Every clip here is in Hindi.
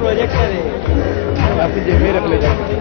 प्रोजेक्ट है आपकी जेब में रख ले जाए।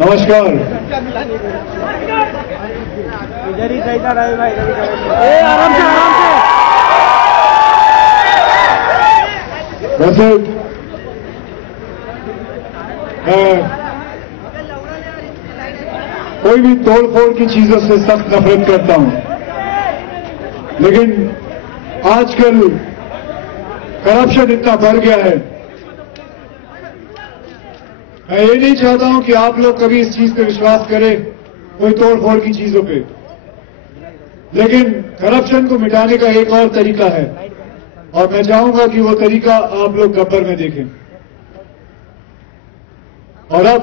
नमस्कार। इधर ही सही था भाई, आराम से आराम से। वैसे कोई भी तोड़ फोड़ की चीजों से सख्त नफरत करता हूं, लेकिन आजकल करप्शन इतना बढ़ गया है। मैं ये नहीं चाहता हूं कि आप लोग कभी इस चीज पे विश्वास करें, कोई तोड़ फोड़ की चीजों पे, लेकिन करप्शन को मिटाने का एक और तरीका है और मैं चाहूंगा कि वो तरीका आप लोग गब्बर में देखें। और अब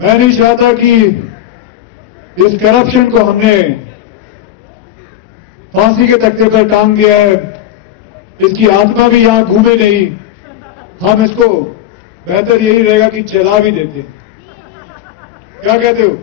मैं नहीं चाहता कि इस करप्शन को हमने फांसी के तख्ते पर टांग दिया है, इसकी आत्मा भी यहां घूमे नहीं, हम इसको बेहतर यही रहेगा कि जला भी देते। क्या कहते हो?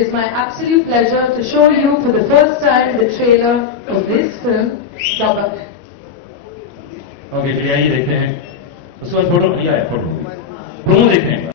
It's my absolute pleasure to show you for the first time the trailer of this film, Dabak. Okay चलिए आइए देखते हैं उसके बाद फोटो लिया है फोटो प्रोमो देखते हैं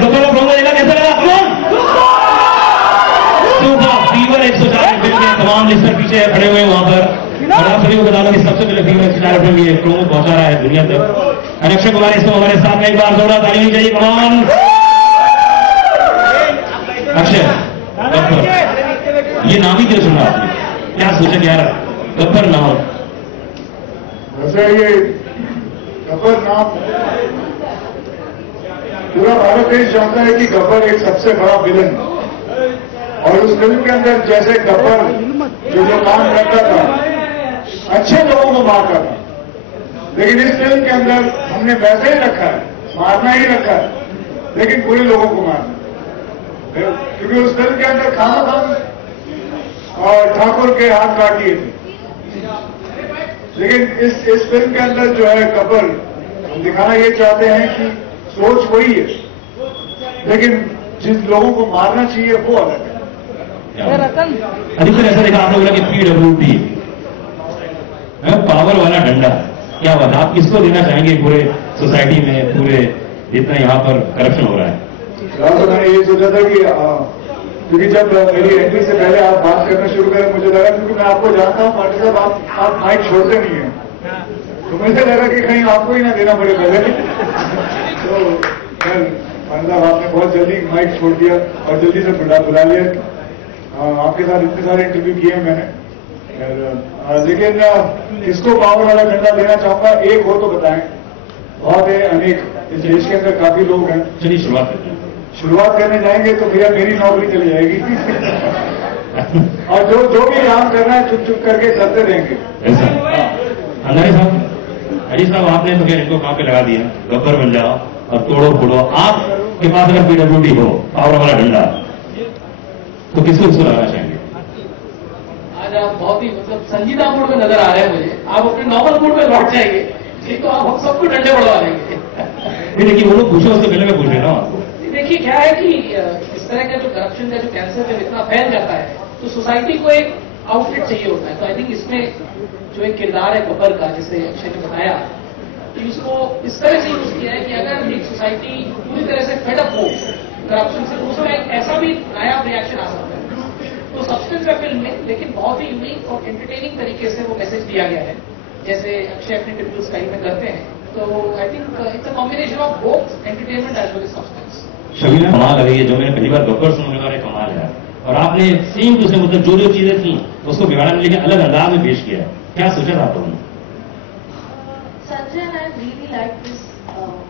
गब्बर प्रोमो देखा कैसा लगा सुपर फीवर 104 फिल्म के तमाम लिस्टर पीछे खड़े हुए वहां पर और आप सभी को बता दूं कि सबसे पहले फीवर 104 फिल्म ये प्रोमो पहुंचा रहा है दुनिया तक। अक्षय कुमार इसको हमारे साथ में एक बार जोड़ा ताली होनी चाहिए। कमान अक्षय गब्बर ये नाम ही क्यों सुना आपने, क्या सोचा कि यार गब्बर नाम? वैसे ये गब्बर नाम पूरा भारत देश जानता है कि गब्बर एक सबसे बड़ा विलन, और उस फिल्म के अंदर जैसे गब्बर जो काम करता था अच्छे लोगों को मारता था, लेकिन इस फिल्म के अंदर हमने वैसे ही रखा है, मारना ही रखा है, लेकिन बुरे लोगों को मारना, क्योंकि उस फिल्म के अंदर खाना और ठाकुर के हाथ काट दिए थे। लेकिन इस फिल्म के अंदर जो है गब्बर हम दिखाना ये चाहते हैं कि सोच वही है, लेकिन जिस लोगों को मारना चाहिए वो अलग है। अधिकतर ऐसा देखा आप लोगों ने कि PWD पावर वाला डंडा, क्या बात, आप किसको देना चाहेंगे पूरे सोसाइटी में, पूरे जितना यहाँ पर करप्शन हो रहा है? तो मैंने ये सोचा था कि क्योंकि जब मेरी एंट्री से पहले आप बात करना शुरू करें, मुझे लगा, क्योंकि मैं आपको जानता हूँ पार्टी साहब, आप माइक छोड़ते नहीं हैं, तो मुझे लगा कि कहीं आपको ही ना देना पड़े पहले। तो मतलब आपने बहुत जल्दी माइक छोड़ दिया और जल्दी से बुला लिया। आपके साथ इतने सारे इंटरव्यू किए हैं मैंने, लेकिन किसको पावर वाला डंडा देना चाहूंगा, एक हो तो बताएं। बहुत है, अनेक इस देश के अंदर काफी लोग हैं। चलिए शुरुआत करते हैं। शुरुआत करने जाएंगे तो भैया मेरी नौकरी चली जाएगी और जो भी काम करना है चुप चुप करके करते रहेंगे। ऐसा अंधारी साहब, हरी साहब, आपने तो खैर इनको काम पे लगा दिया, गब्बर बन जाओ और तोड़ो फोड़ो। आपके पास अगर PWD हो, पावर वाला डंडा, तो किसको लगाना चाहेंगे? आज आप बहुत ही मतलब संजीदा मूड में नजर आ रहे हैं मुझे, आप अपने नॉर्मल मूड में लौट जाएंगे, नहीं तो आप हम सबको डंडे बढ़वा देंगे। देखिए वो लोग पूछे, उससे पहले मैं पूछ रहा हूँ आपको। देखिए क्या है कि इस तरह का जो करप्शन का जो कैंसर जब इतना फैल जाता है, तो सोसाइटी को एक आउटलेट चाहिए होता है। तो आई थिंक इसमें जो एक किरदार है गब्बर का, जिसे अक्षय ने बताया, कि उसको इस तरह से यूज किया है कि अगर एक सोसाइटी पूरी तरह से फेडअप हो करप्शन से, तो उसमें एक ऐसा भी नया रिएक्शन आ सकता है। तो सब्सटेंस है फिल्म में, लेकिन बहुत ही यूनिक और एंटरटेनिंग तरीके से वो मैसेज दिया गया है, जैसे अक्षय अपने टिपिकल स्टाइल में करते हैं। तो I think it's a combination of both entertainment as well as substance. Shabina, कमाल है ये, जो मैंने पहली बार गब्बर सुनने वाले कमाल है, और आपने सेम टू सेम मतलब जो चीजें थी उसको बिगाड़ा में लेकिन अलग अंदाज में पेश किया है। क्या सोचा था आप लोगों ने? Sanjay and I really like this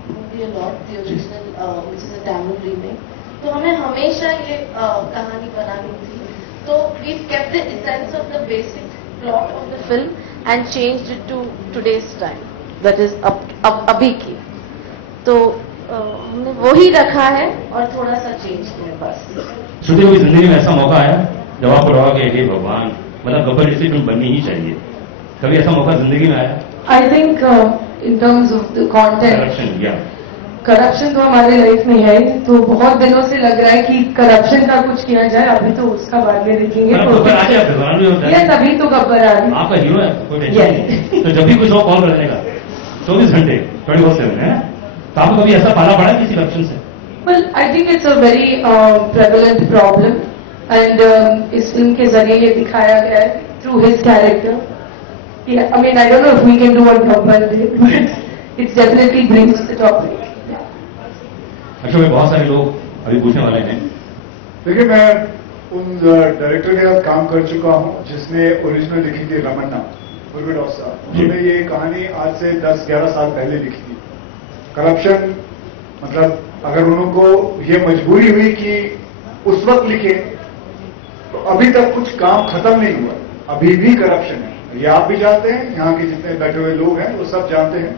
movie a lot, the original, which is a Tamil remake. तो हमें हमेशा ये कहानी बनानी थी, तो we kept the essence of the basic plot of the film and changed it to today's time, that is अभी की। तो हमने वो ही रखा है और थोड़ा सा चेंज किया बस। श्रुति की जिंदगी में ऐसा मौका आया जब आपको लगा कि हे भगवान, मतलब गब्बर जैसी फिल्म बननी ही चाहिए, कभी ऐसा मौका जिंदगी में आया? I think in terms of the content, corruption, या करप्शन तो हमारे लाइफ में है, तो बहुत दिनों से लग रहा है कि करप्शन का कुछ किया जाए। अभी तो उसका बाद में देखेंगे। गब्बर आ गया, फिर भी होता है। ये तभी तो गब्बर आ रही। आपका हीरो है, कोई टेंशन नहीं। तो जब भी कुछ हो कॉल कर देने का, 24 घंटे 24/7 है। तो आपको कभी ऐसा पाला पड़ा है किसी करप्शन से? Well, I think it's a very prevalent problem, and इस फिल्म के जरिए ये दिखाया गया है through his character. Yeah, I mean, I don't know if we can do what Gabbar did, but it definitely brings the topic. अच्छा, में बहुत सारे लोग अभी पूछने वाले हैं। देखिए, मैं उन डायरेक्टर के साथ काम कर चुका हूं जिसने ओरिजिनल लिखी थी रमन्ना, मुर्गेडॉस साहब। उन्होंने ये कहानी आज से 10-11 साल पहले लिखी थी। करप्शन, मतलब अगर उनको ये मजबूरी हुई कि उस वक्त लिखे, तो अभी तक कुछ काम खत्म नहीं हुआ, अभी भी करप्शन है। ये आप भी जानते हैं, यहाँ के जितने बैठे हुए लोग हैं वो सब जानते हैं।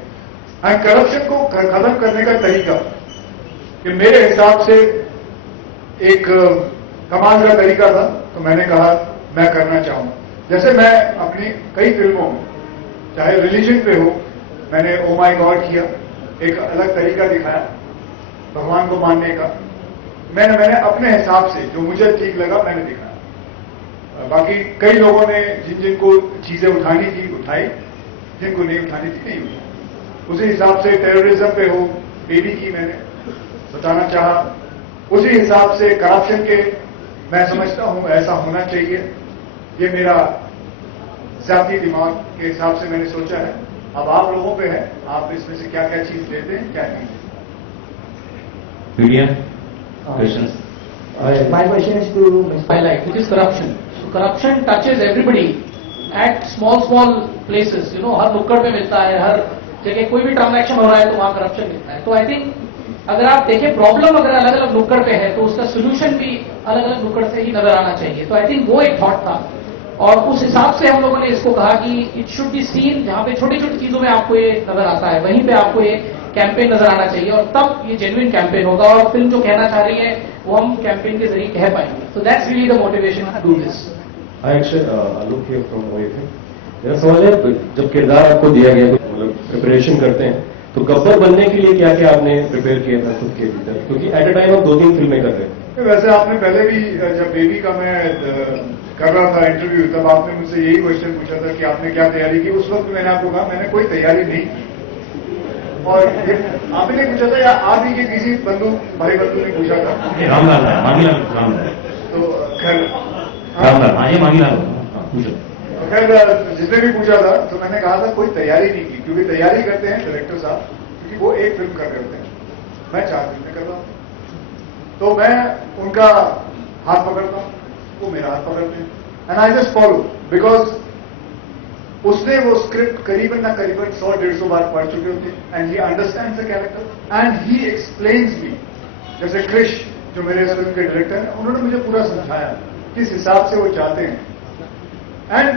एंड करप्शन को खत्म करने का तरीका कि मेरे हिसाब से एक कमाल का तरीका था, तो मैंने कहा मैं करना चाहूंगा। जैसे मैं अपनी कई फिल्मों में, चाहे रिलीजन पे हो, मैंने ओ माय गॉड किया, एक अलग तरीका दिखाया भगवान को मानने का। मैंने अपने हिसाब से जो मुझे ठीक लगा मैंने दिखाया। बाकी कई लोगों ने जिनको चीजें उठानी थी उठाई, जिनको नहीं उठानी थी नहीं उठाई। उसी हिसाब से टेररिज्म पे हो, बेबी की मैंने बताना चाहा। उसी हिसाब से करप्शन के मैं समझता हूं ऐसा होना चाहिए। ये मेरा जाती दिमाग के हिसाब से मैंने सोचा है। अब आप लोगों पे है, आप इसमें से क्या क्या चीज लेते हैं, क्या नहीं। Media questions? My question is to Ms. highlight, which is corruption. So corruption touches everybody at small places. You know, हर नुक्कड़ पे मिलता है, हर जगह कोई भी ट्रांजैक्शन हो रहा है तो वहां करप्शन मिलता है। तो आई थिंक अगर आप देखें प्रॉब्लम अगर अलग अलग नुक्कड़ पे है तो उसका सोल्यूशन भी अलग अलग नुक्कड़ से ही नजर आना चाहिए। तो आई थिंक वो एक थॉट था और उस हिसाब से हम लोगों ने इसको कहा कि इट शुड बी सीन, जहां पे छोटी छोटी चीजों में आपको ये नजर आता है वहीं पे आपको ये कैंपेन नजर आना चाहिए और तब ये जेन्युइन कैंपेन होगा और फिल्म जो कहना चाह रही है वो हम कैंपेन के जरिए कह पाएंगे। तो that's really the motivation to do this. I actually look here from way thing. मेरा सवाल है, जब किरदार आपको दिया गया, मतलब प्रिपरेशन करते हैं, तो गब्बर बनने के लिए क्या क्या आपने प्रिपेयर किया था खुद के भीतर? क्योंकि एट अ टाइम आप 2-3 फिल्में कर रहे हैं। वैसे आपने पहले भी जब बेबी का मैं कर रहा था इंटरव्यू, तब आपने मुझसे यही क्वेश्चन पूछा था कि आपने क्या तैयारी की। उस वक्त मैंने आपको कहा मैंने कोई तैयारी नहीं की। और आप ही ने पूछा था या आप ही के किसी भाई बंधु ने पूछा था? रामलाल है, मांगीलाल रामलाल। तो खैर रामलाल, हाँ ये मांगीलाल पूछो। खैर जिसने भी पूछा था तो मैंने कहा था कोई तैयारी नहीं की, क्योंकि तैयारी करते हैं डायरेक्टर साहब, क्योंकि वो एक फिल्म कर रहे होते हैं, मैं 4 फिल्में कर रहा हूं। तो मैं उनका हाथ पकड़ता हूं, वो मेरा हाथ पकड़ते हैं, and I just follow, because उसने वो स्क्रिप्ट करीबन ना करीबन 100-150 बार पढ़ चुके होते हैं and he understands the character and he explains me. जैसे क्रिश जो मेरे इस फिल्म के डायरेक्टर हैं, उन्होंने मुझे पूरा समझाया किस हिसाब से वो चाहते हैं। And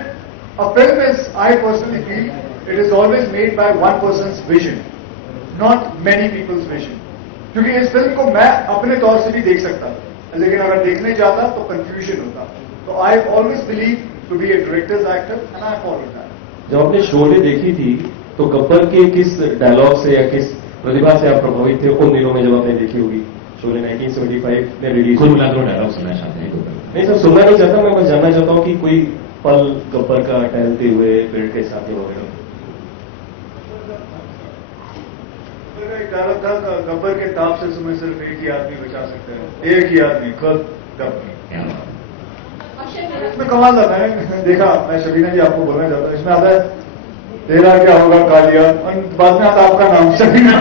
a film is, I personally feel, it is always made by one person's vision, not many people's vision. क्योंकि इस फिल्म को मैं अपने तौर से भी देख सकता था, लेकिन अगर देखने जाता तो कंफ्यूजन होता। तो I always believe to be a director's actor and I follow that. जब आपने शोले देखी थी तो गब्बर के किस डायलॉग से या किस प्रतिभा से आप प्रभावित थे उन दिनों में जब आपने देखी होगी? शोले 1975 में रिलीज। कुल मिलाकर डायलॉग सुनना चाहते हैं? नहीं सर, सुनना नहीं चाहता, मैं बस जानना चाहता हूँ कि कोई पल गब्बर का टहलते हुए पेड़ के साथ वगैरह। एक डायलॉग था, गब्बर के ताप से तुम्हें सिर्फ एक ही आदमी बचा सकता है, एक ही आदमी, खुद गब्बर। इसमें कमाल था, मैंने देखा, मैं शबीना जी आपको बोलना चाहता हूँ, इसमें आता है तेरा क्या होगा कालिया, और बाद में आता आपका नाम शबीना।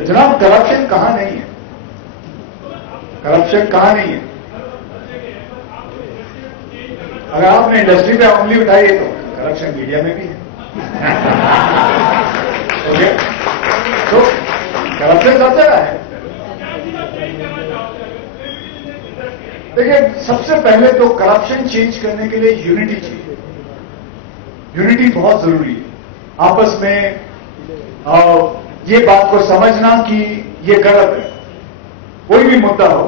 जनाब करप्शन कहां नहीं है, करप्शन कहां नहीं है। अगर आपने इंडस्ट्री पे उंगली उठाई है तो करप्शन मीडिया में भी है। ओके, तो करप्शन सब जगह है। देखिए, सबसे पहले तो करप्शन चेंज करने के लिए यूनिटी चाहिए। यूनिटी बहुत जरूरी है। आपस में ये बात को समझना कि ये गलत है, कोई भी मुद्दा हो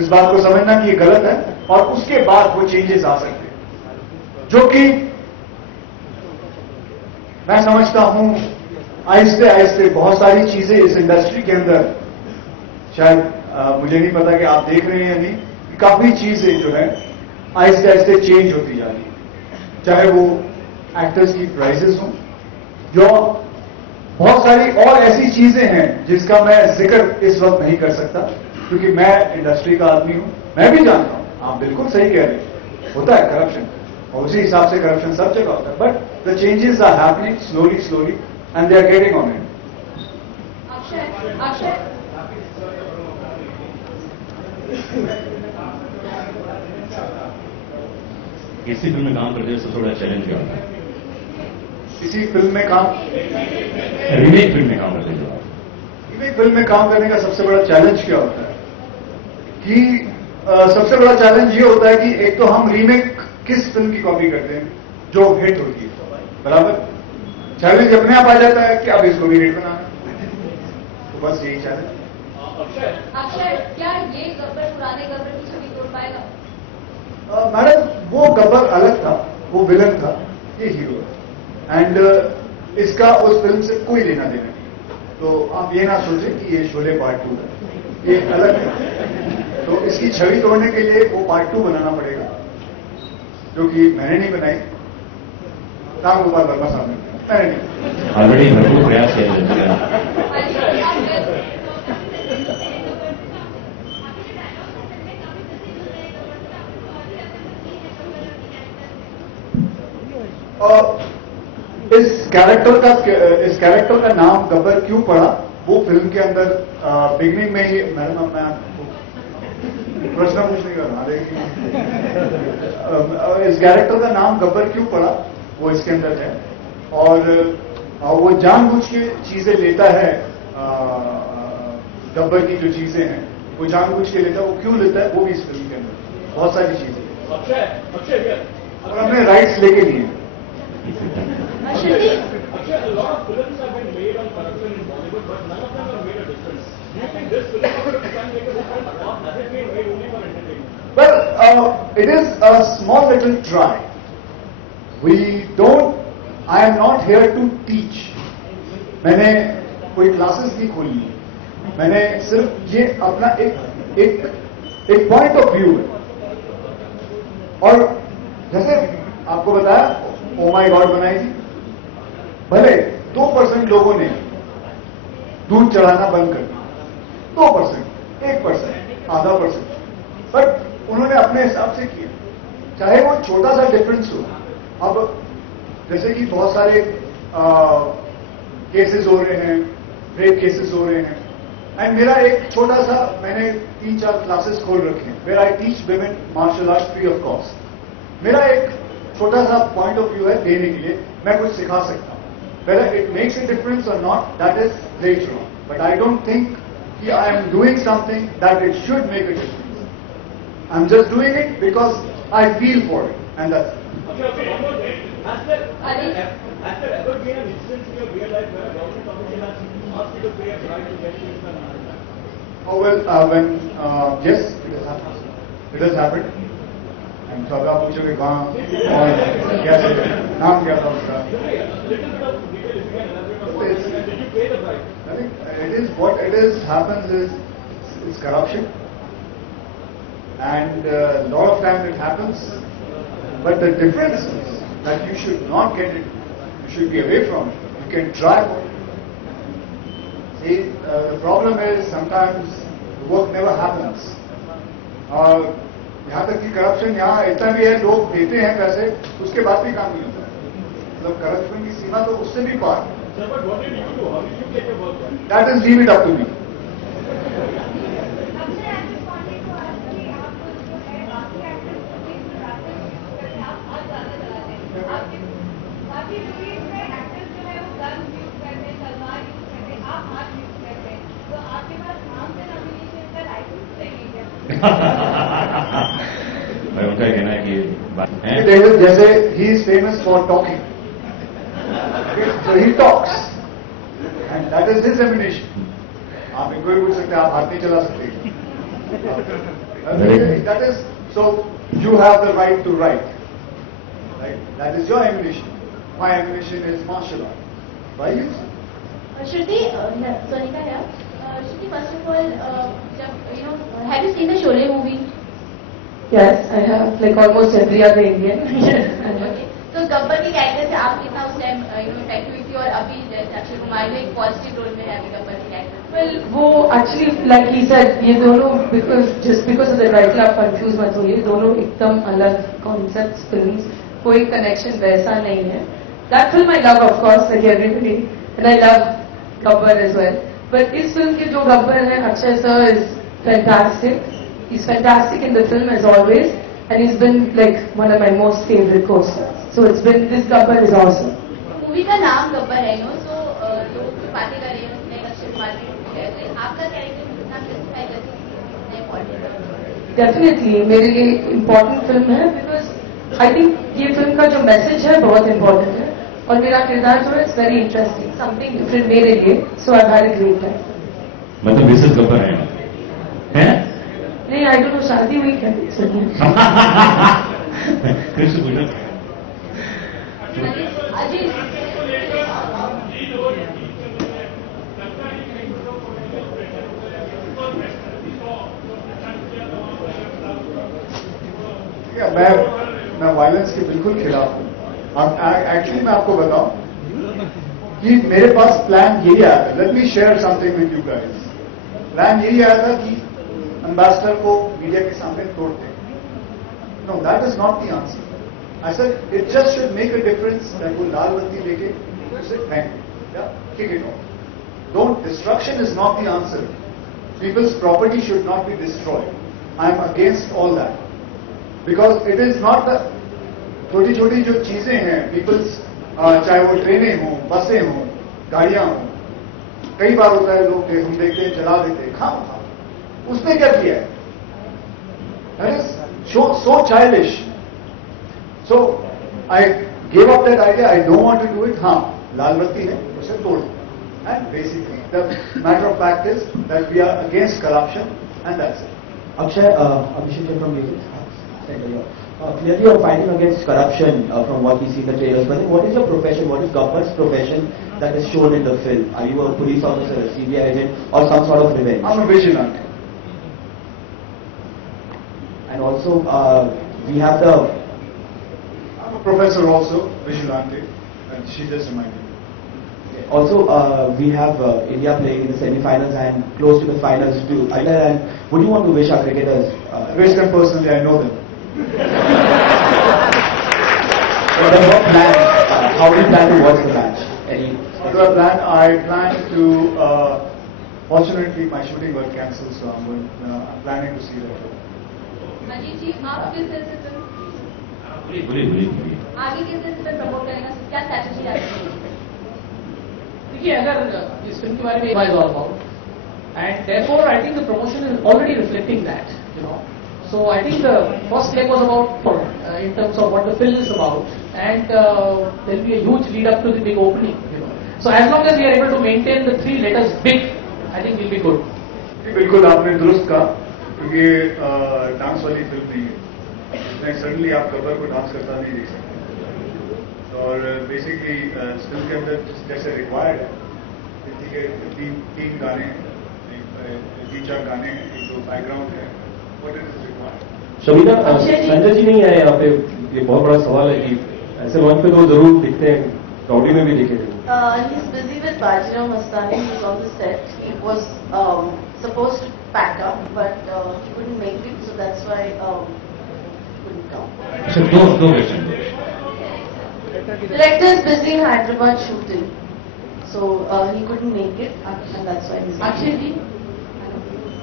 इस बात को समझना कि ये गलत है, और उसके बाद वो चेंजेस आ सकते हैं, जो कि मैं समझता हूं आहिस्ते आहिस्ते बहुत सारी चीजें इस इंडस्ट्री के अंदर, शायद मुझे नहीं पता कि आप देख रहे हैं या नहीं, काफी चीजें जो है आहिस्ते आहिस्ते चेंज होती जा रही है। चाहे वो एक्टर्स की प्राइजेस हों, जो बहुत सारी और ऐसी चीजें हैं जिसका मैं जिक्र इस वक्त नहीं कर सकता, क्योंकि मैं इंडस्ट्री का आदमी हूं, मैं भी जानता हूं। आप बिल्कुल सही कह रहे हैं, होता है करप्शन, और उसी हिसाब से करप्शन सब जगह होता है, but the changes are happening slowly and they are getting on it. Akshay किसी फिल्म में काम करते हैं सबसे बड़ा चैलेंज क्या होता है? किसी फिल्म में काम, रीमेक फिल्म में काम करते हैं जो आप, रीमेक फिल्म में काम करने का सबसे बड़ा चैलेंज क्या होता है कि सबसे बड़ा चैलेंज ये होता है कि एक तो हम रीमेक किस फिल्म की कॉपी करते हैं जो हिट होती है, बराबर। चैलेंज अपने आप आ जाता है कि अब इसको भी हिट बनाना, तो बस यही चैलेंज। अक्षय, क्या ये गब्बर पुराने गब्बर की छवि तोड़ पाएगा? मैडम, वो गब्बर अलग था, वो विलन था, ये हीरो है, एंड इसका उस फिल्म से कोई लेना देना नहीं। तो आप ये ना सोचें कि ये शोले पार्ट 2 है, ये अलग है। तो इसकी छवि तोड़ने के लिए वो पार्ट 2 बनाना पड़ेगा, जो कि मैंने नहीं बनाई, राम गोपाल वर्मा साहब ने, मैंने नहीं। ऑलरेडी भरपूर प्रयास किया जा चुका है। इस कैरेक्टर का नाम गब्बर क्यों पड़ा, वो फिल्म के अंदर बिगनिंग में ही, मैडम मैं आपको प्रश्न पूछने का ना, लेकिन इस कैरेक्टर का नाम गब्बर क्यों पड़ा वो इसके अंदर है, और वो जानबूझ के चीजें लेता है, गब्बर की जो चीजें हैं वो जानबूझ के लेता है। वो क्यों लेता है वो भी इस फिल्म के अंदर बहुत सारी चीजें, और हमने राइट्स लेके लिए। Well, it is a small little try. I am not here to teach. मैंने कोई क्लासेस नहीं खोली है, मैंने सिर्फ ये अपना एक पॉइंट ऑफ व्यू है। और जैसे आपको बताया, ओ माय गॉड बनाई थी, भले 2% लोगों ने दूध चढ़ाना बंद कर दिया, 2%, 1%, आधा %, बट उन्होंने अपने हिसाब से किया, चाहे वो छोटा सा डिफरेंस हो। अब जैसे कि बहुत सारे केसेस हो रहे हैं, रेप केसेस हो रहे हैं, एंड मेरा एक छोटा सा, मैंने 3-4 क्लासेस खोल रखे हैं, where I teach women martial art free of cost. मेरा एक छोटा सा पॉइंट ऑफ व्यू है देने के लिए, मैं कुछ सिखा सकता हूं। whether it makes a difference or not, that is later on, but I don't think कि I am doing something that it should make a difference. I'm just doing it because I feel for it, and that's it. Has there ever been an instance in your real life where a government official has asked you to pay a bribe to get things done? Oh well, yes, it has happened. And so आप पूछोगे कहाँ और कैसे, नाम क्या था उसका? I think it is what it is happens is corruption, and a lot of times it happens. But the difference is that you should not get it. You should be away from it. You can try for it. See, the problem is sometimes the work never happens. यहाँ तक कि करप्शन यहाँ ऐसा भी है, लोग देते हैं पैसे, उसके बाद भी काम नहीं होता है। मतलब करप्शन की सीमा तो उससे भी पार है। That is leave it up to me. भाई उनका कहना है कि बात है जैसे he is famous for talking, so he talks and that is his emanation. आप इनको भी पूछ सकते हैं, आप हाथ नहीं चला सकते. That is so you have the right to write. That is your ammunition. My ammunition is martial art. Why use it? Shruti, Sonika here. Shruti, first of all, have you seen the Sholay movie? Yes, I have, like almost every other Indian. Yes, I have. Okay. तो गब्बर के कैरेक्टर से आप कितना उस टाइम इफेक्ट हुई थी, और अभी जैसे अक्षय कुमार में एक पॉजिटिव रोल में है अभी गब्बर के कैरेक्टर? Well, वो actually like he said, ये दोनों just because of the title आप confuse मत होइए, दोनों एकदम अलग concepts films, कोई connection वैसा नहीं है. That film I love of course, like everybody, and I love Gabbar as well. But इस film के जो गब्बर है, Akshay sir is fantastic. He's fantastic in the film as always, and he's been like one of my most favorite co-stars. So it's been, this Gabbar is awesome. Movie का नाम गब्बर है, so लोग जो बातें कर रहे हैं उसमें अक्षय कुमार की आपका कैरेक्टर कितना स्पेसिफाई कर सकते हैं इम्पोर्टेंट? Definitely मेरे लिए important film है, because I think ये film का जो message है बहुत important है, और मेरा किरदार जो है it's very interesting, something different मेरे लिए, so I've had a great time. मतलब मिसेस गब्बर है नहीं, I don't know, शादी हुई क्या? कृष्ण पूछा अजय, मैं वायलेंस के बिल्कुल खिलाफ हूं. एक्चुअली मैं आपको बताऊं कि मेरे पास प्लान यही आया था. Let me share something with you guys. Plan यही आया था कि एम्बेसडर को मीडिया के सामने तोड़ते. No, that is not the answer. I said it just should make a difference that वो लाल बत्ती लेके उसे फेंक या kick it off. Don't, destruction is not the answer. People's property should not be destroyed. I am against all that. Because it is not the छोटी छोटी जो चीजें हैं, पीपल्स, चाहे वो ट्रेनें हों, बसें हों, गाड़ियां हों, कई बार होता है लोग हम देखते हैं जला देते हैं. खा उसने क्या किया है? That is so childish. So I give up that idea. I don't want to do it. हाँ, लाल बत्ती है, उसे तोड़. And basically the matter of fact is that we are against corruption and that's it. Akshay, Abhishek from Music. Clearly you're fighting against corruption from what we see in the trailers. But what is your profession? What is Gabbar's profession that is shown in the film? Are you a police officer, a CBI agent, or some sort of revenge? I'm a vigilante. And also, we have the... I'm a professor also, vigilante, and she just reminded me. Also, we have India playing in the semi-finals and close to the finals to Ireland. And would you want to wish our cricketers? I wish them personally, I know them. What plan? How do you plan to watch the match? What do I plan? I plan to. Fortunately, my shooting got cancelled, so I'm planning to see that. Ajit ji, आप किस तरह से बोलिए आगे किस तरह से प्रमोट करेंगे, क्या स्ट्रैटेजी रहेगी? देखिए, अगर इस फिल्म के बारे में all about, and therefore I think the promotion is already reflecting that, So I think the first leg was about in terms of what the film is about, and there will be a huge lead up to the big opening. So as long as we are able to maintain the 3 letters big, I think we'll be good. बिल्कुल आपने दुरुस्त कहा, क्योंकि डांस वाली फिल्म नहीं है. इसमें सडनली आप गब्बर को डांस करता नहीं देख सकते. और बेसिकली फिल्म के अंदर जैसे रिक्वायर्ड है, ठीक है, 3 गाने हैं, 3-4 गाने हैं, एक तो बैकग्राउंड है. शमीना, संजय जी नहीं आए यहाँ पे. ये बहुत बड़ा सवाल है कि ऐसे मंच पे तो जरूर दिखते हैं, कॉमेडी में भी दिखे थे. He's busy with Bajirao Mastani. He's on the set. He was supposed to pack up, but he couldn't make it, so that's why he couldn't come. अच्छा, दो question. Director is busy in Hyderabad shooting, so he couldn't make it, and that's why he's.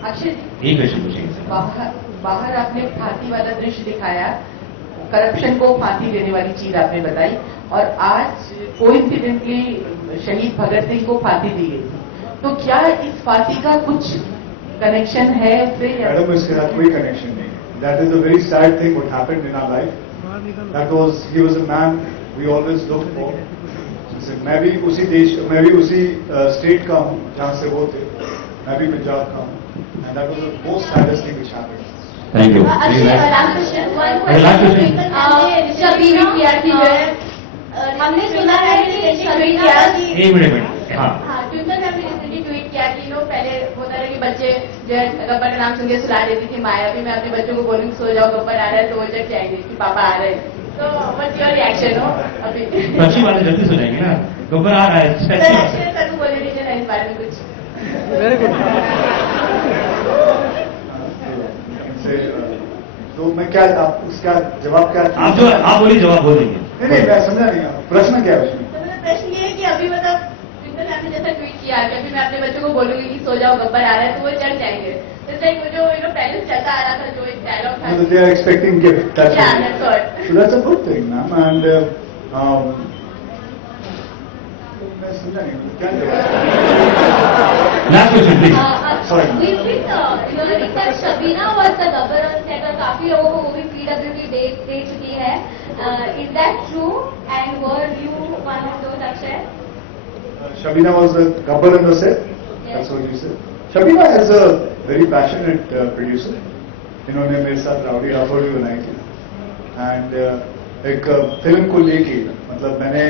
Akshay ji, एक क्वेश्चन पूछेंगे. बाहर आपने फांसी वाला दृश्य दिखाया, करप्शन को फांसी देने वाली चीज आपने बताई, और आज कोइंसिडेंटली शहीद भगत सिंह को फांसी दी गई थी. तो क्या इस फांसी का कुछ कनेक्शन है उससे या मैडम इसके साथ कोई कनेक्शन नहीं. That is a very sad thing what happened in our life. That was he was a man we always looked for. मैं भी उसी स्टेट का हूँ जहाँ से वो थे. मैं भी पंजाब का हूँ. And that was the most saddest thing which happened. Thank you. Shabina किया थी जो है हमने सुना है कि शबीना एक मिनट. हाँ, ट्विंकल ने भी रिसेंटली ट्वीट किया कि पहले होता था कि बच्चे जो है गब्बर का नाम सुन के सुला देती थी माया. अभी मैं अपने बच्चों को बोलूँगी सो जाओ गब्बर आ रहा है तो वो जग जाएंगे कि पापा आ रहे हैं. तो व्हाट्स योर रिएक्शन हो अभी? अच्छी बात है, जल्दी सो जाएंगे ना. गब्बर आ रहा है. सर बोले दीजिए ना इस बारे में कुछ. Very good. तो मैं क्या उसका जवाब क्या? आप बोलिए, जवाब बोल देंगे. नहीं मैं समझा नहीं. प्रश्न क्या है उसमें? प्रश्न ये है कि अभी मतलब ट्विंकल ने जैसा ट्वीट किया कि अभी मैं अपने बच्चों को बोलूंगी कि सो जाओ गब्बर आ रहा है तो वो चढ़ जाएंगे. जो पहले चलता आ रहा था जो एक डायलॉग था. They are expecting gift. That's Yeah, that's what. So that's a good thing, ma'am. And मैं समझा नहीं क्या जवाब. Last question please. Sorry. We've been learning that Shabina was the gabbar on set और काफी लोगों को वो भी PWD दे चुकी है. Is that true? And were you one of those, Akshay? Shabina was the gabbar in the set. That's what you said. Shabina is a very passionate producer. इन्होंने मेरे साथ राउडी राठौड़ भी बनाई थी. एंड एक फिल्म को लेके मतलब मैंने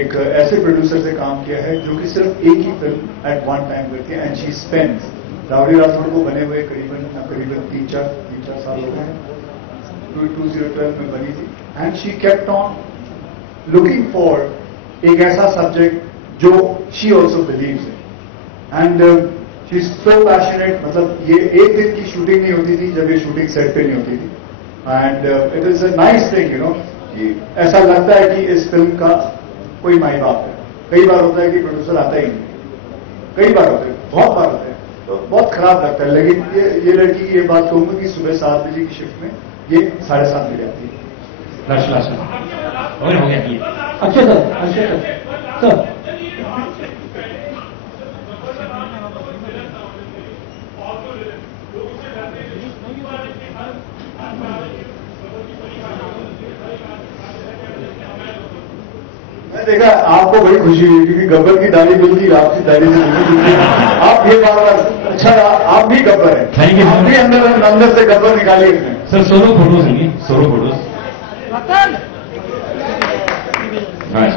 एक ऐसे प्रोड्यूसर से काम किया है जो कि सिर्फ एक ही फिल्म एट वन टाइम करती है. And she spends rowdy Rathore को बने हुए करीबन 3-4 साल हो गए हैं. 2012 में बनी थी. And she kept on looking for एक ऐसा सब्जेक्ट जो she also believes in. And she is so passionate. मतलब ये एक दिन की शूटिंग नहीं होती थी जब ये शूटिंग सेट पे नहीं होती थी. And it is a nice thing कि ऐसा लगता है कि इस फिल्म का कोई माई बाप है. कई बार होता है कि प्रोड्यूसर आता ही नहीं. कई बार होते हैं, बहुत बार होते हैं. तो बहुत खराब लगता है. लेकिन ये लड़की की ये बात कहूंगा कि सुबह 7 बजे की शिफ्ट में ये 7:30 बजे आती है. लास्ट हो गया. अक्षय सर. मैं देखा आपको बड़ी खुशी हुई क्योंकि गब्बर की दाढ़ी मिलती है आपकी दाढ़ी से मिलती. आप ये बात अच्छा आप भी गब्बर हैं. Thank you. आप भी अंदर से गब्बर निकालिए इसमें. सर सोलो फोटोज होंगी. Solo photos. हाँ.